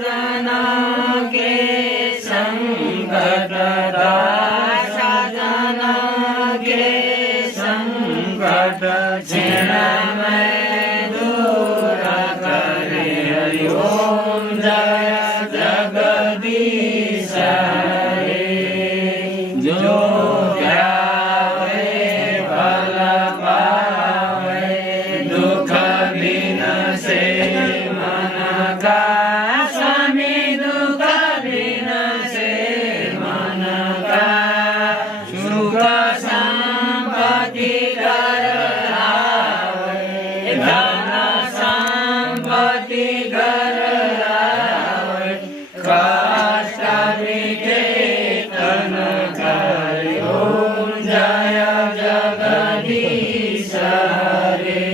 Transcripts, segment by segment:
साधना के संकट साधना के संकट क्षण में दूर करे हरि ओम जय जगदीश हरे। जो ध्यावे फल पावे दुख बिनसे मन का स्वामी दुख बिनसे मन का सुख संपत्ति कर आवे धन संपत्ति कर आवे कष्ट मिटे तन करे ओम जय जगदीश हरे।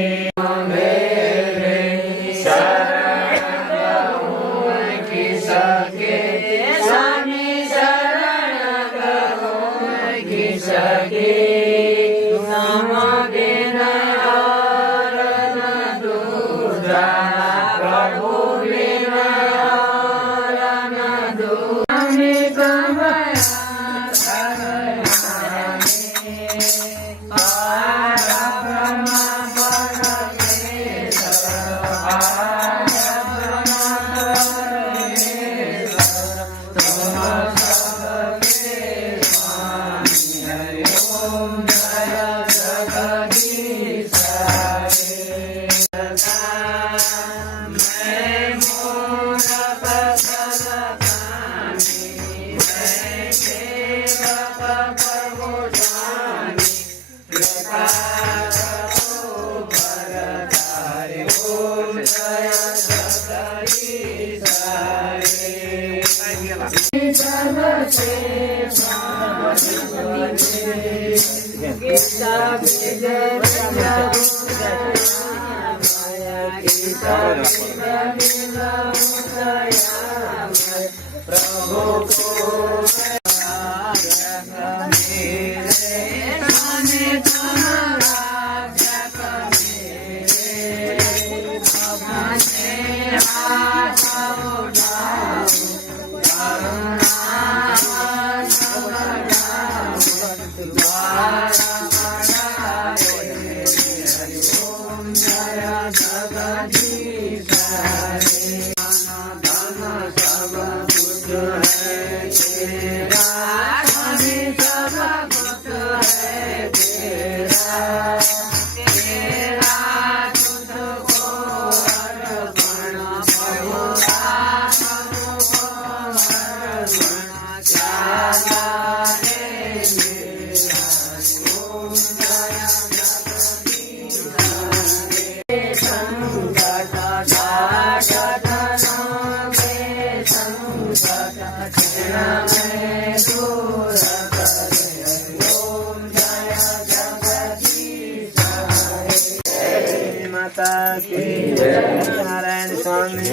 नारायण स्वामी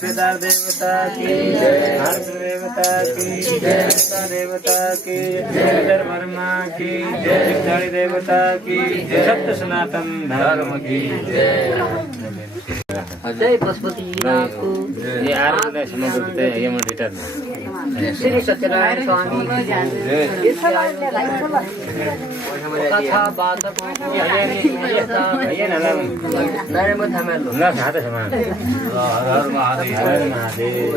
पिता देवता की हर्ष देवता की देवता की वर्मा की चारी देवता की सत्य सनातन धर्म की जय पशुपति नाथ को ये आरोग्य समग्र ये रिटर्न श्री सत्यनारायण स्वामी कथा बात ये ना साथ समान हर हर महादेव।